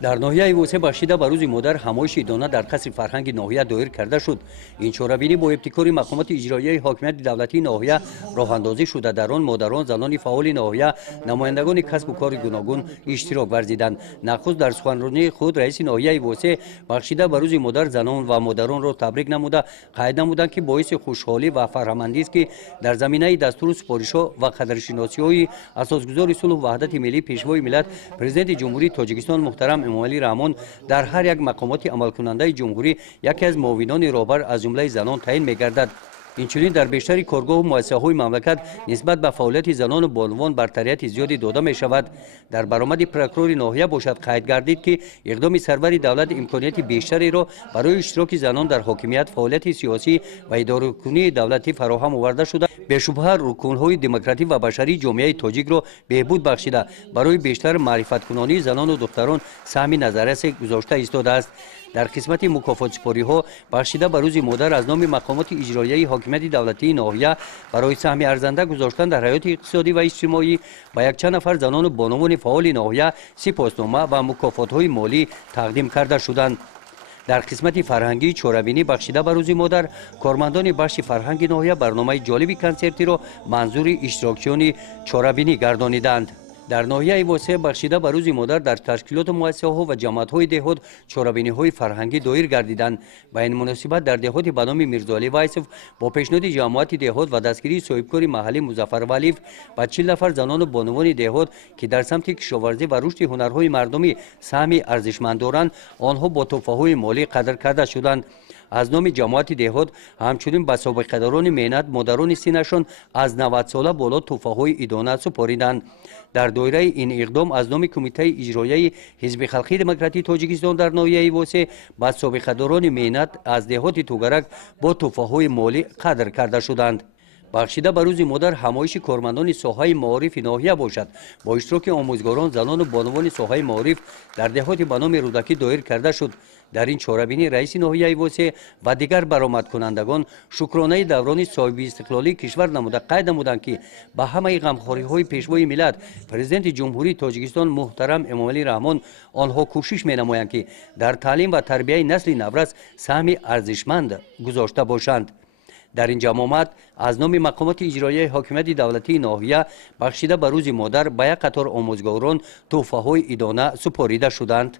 در ناحیه وسه بخشیده به روز مادر همایش ایدانه در قصر فرهنگ ناحیه دایر کرده شد. این چوره‌بینی با ابتکار مقامات اجرایی حاکمیت دولتی ناحیه راه اندازی شده. در آن مادران، زنان فعال ناحیه، نمایندگان کسب و کار گوناگون اشتراک ورزیدند. نخست در سخنرانی خود رئیس ناحیه وسه بخشیده به روز مادر زنان و مادران را تبریک نموده قید نمودند که باعث خوشحالی و فرهمندی است که در زمینه دستور سپارش‌ها و قدرشناسی‌های اساسگذار صلح و وحدت ملی پیشوای ملت پرزیدنت جمهوری تاجیکستان محترم امامعلی رحمان در هر یک مقامات عمل کننده جمهوری یکی از معاونان راهبر از جمله زنان تعیین می‌گردد. اینچنین در بیشتر کارگاه و مؤسسه‌های مملکت نسبت به فعالیت زنان و بانوان برتریت زیادی داده می شود. در برآمد پروکورور ناحیه باشد قید گردید که اقدام سرور دولت امکانیت بیشتری را برای اشتراک زنان در حاکمیت، فعالیت سیاسی و اداره‌کنی دولتی فراهم آورده شده. به شبهه رکن‌های دموکراتیک و بشری جامعه تاجیک را بهبود بخشیده برای بیشتر معرفت کنانی زنان و دختران سهم نظررس گذاشته ایستاده است. در قسمت مکافات سپاری ها بخشیده به روز مادر از نام مقامات اجرایی حاکمیت دولتی ناحیه برای سهم ارزنده گذاشتن در حیات اقتصادی و اجتماعی به یک چند نفر زنان و بانوان فعال ناحیه سپاسنامه و مکافات های مالی تقدیم کرده شدند. در قسمت فرهنگی چوره‌بینی بخشیده به روز مادر کارمندان بخش فرهنگ ناحیه برنامه جالبی کنسرتی را منظور اشتراکیان چوره‌بینی گردانیدند. در ناحیه وسه بخشیده به روز مادر در تشکیلات مؤسسه‌ها و جماعت‌های دهات چوره‌بینی‌های فرهنگی دایر گردیدند. به این مناسبت در دهات به نام میرزاعلی وایسف با پیشنهاد جماعت دهات و دستگیری صاحبکار محلی مظفر ولیف و 40 نفر زنان و بانوان دهات که در سمت کشاورزی و رشد هنرهای مردمی سهم ارزشمند دارند آنها با تحفه‌های مالی قدر کرده شدند. از نام جماعت دهات همچنین به سابقه‌داران مهنت مادران سینه‌شان از 90 ساله بالا تحفه‌های ایدانه سپاریدند. در دایره این اقدام از نام کمیته اجرایی حزب خلقی دموکراتی تاجیکستان در ناحیه وسه به سابقه‌داران مهنت از دهات توگرک با تحفه‌های مالی قدر کرده شدند. بخشیده به روز مادر همایش کارمندان ساحه معارف ناحیه باشد با اشتراک آموزگاران زنان و بانوان ساحه معارف در دهات به نام رودکی دایر کرده شد. در این چوره‌بینی رئیس ناحیه وسه و دیگر برآمد کنندگان شکرانه دوران صاحب استقلالی کشور نموده قید نمودند که به همه غمخوری‌های پیشوای ملت پرزیدنت جمهوری تاجیکستان محترم امامعلی رحمان آنها کوشش می‌نمایند که در تعلیم و تربیت نسل نورس سهم ارزشمند گذاشته باشند. در این جماعت از نام مقامات اجرایی حاکمیت دولتی ناحیه بخشیده به روز مادر به یک قطار آموزگاران تحفه‌های ایدانه سپاریده شدند.